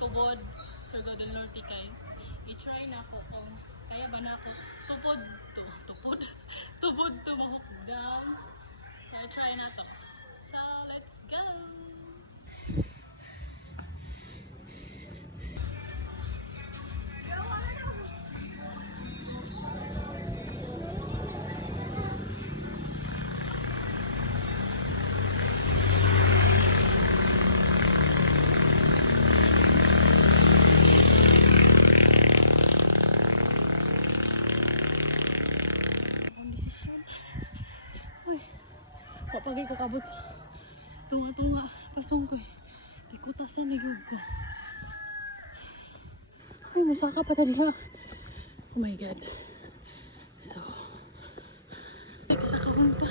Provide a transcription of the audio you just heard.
tubod Surigao del Norte kay i-try na ko kung kaya ba na ako tubod to mahukdang. So i-try na to. So let's go. Kapag ko kabot sa tunga-tunga, pasong ko ikutasan ni Gug ko. Ay, musaka pa talaga. Oh my God. So, ikasaka ko pa.